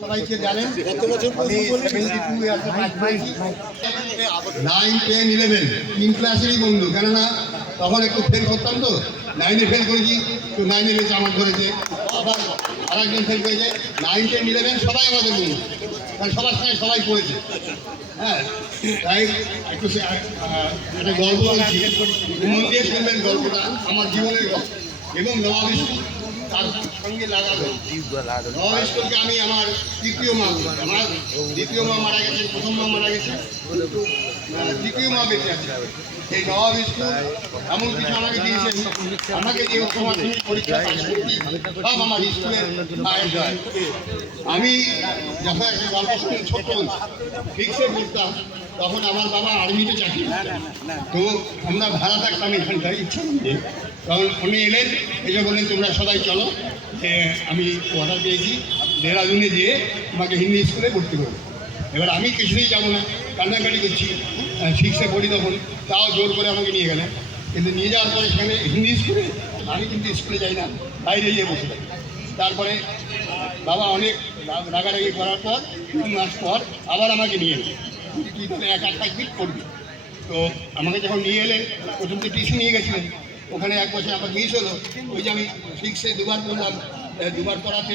সবাইকে জানেন আমি 72 ইয়ার্সে পাস করেছি। 9, 10, 11 তিন ক্লাসেরই বন্ধু, কেননা তখন একটু ফেল করতাম তো, 9-এ ফেল করেছি, তো 9-এ রয়েছে আমার ধরেছে, আবার আরেকজন ফেল করেছে। 9, 10, 11 সবাই আমাদের বন্ধু, কারণ সবার সঙ্গে সবাই পড়েছে। হ্যাঁ, তাই একটু একটা গল্প বলছি, মন দিয়ে শুনবেন গল্পটা, আমার জীবনের গল্প। এবং নবাব স্কুল তার সঙ্গে লাগালো। নবাব স্কুলকে আমি আমার দ্বিতীয় মা, আমার দ্বিতীয় মা মারা গেছে, প্রথম মা মারা গেছে, দ্বিতীয় মা বেঁচে আছে। এই নবাব স্কুল এমন কিছু আমাকে দিয়েছেন, আমাকে যে উচ্চ মাধ্যমিক পরীক্ষা পাস করতে সব আমার স্কুলের মায়ের জয়। আমি যখন একটা গল্প শুনে ছোট্ট ফিক্সে পড়তাম, তখন আমার বাবা আর্মিতে চাকরি, তো আমরা ভাড়া থাকতাম এখানকার ইচ্ছা নিয়ে। তখন উনি এলেন, এসে বললেন তোমরা সবাই চলো, আমি অর্ডার পেয়েছি দেহরাদুনে যেয়ে তোমাকে হিন্দি স্কুলে ভর্তি করবো। এবার আমি কিছুতেই যাবো না, কান্নাকাটি করছি, শিক্ষা পড়ি তখন, তাও জোর করে আমাকে নিয়ে গেলেন। কিন্তু নিয়ে যাওয়ার পরে সেখানে হিন্দি স্কুলে, আমি কিন্তু স্কুলে যাই না, বাইরে গিয়ে বসে থাকি। তারপরে বাবা অনেক রাগারাগি করার পর 3 মাস পর আবার আমাকে নিয়ে এলেন, তুই তাহলে একা থাকবি করবি। তো আমাকে যখন নিয়ে এলেন, প্রথম তো টিউশন নিয়ে গেছিলেন, ওখানে 1 বছর আমার মিস হলো। ওই যে আমি 6-এ 2বার পড়লাম, 2বার পড়াতে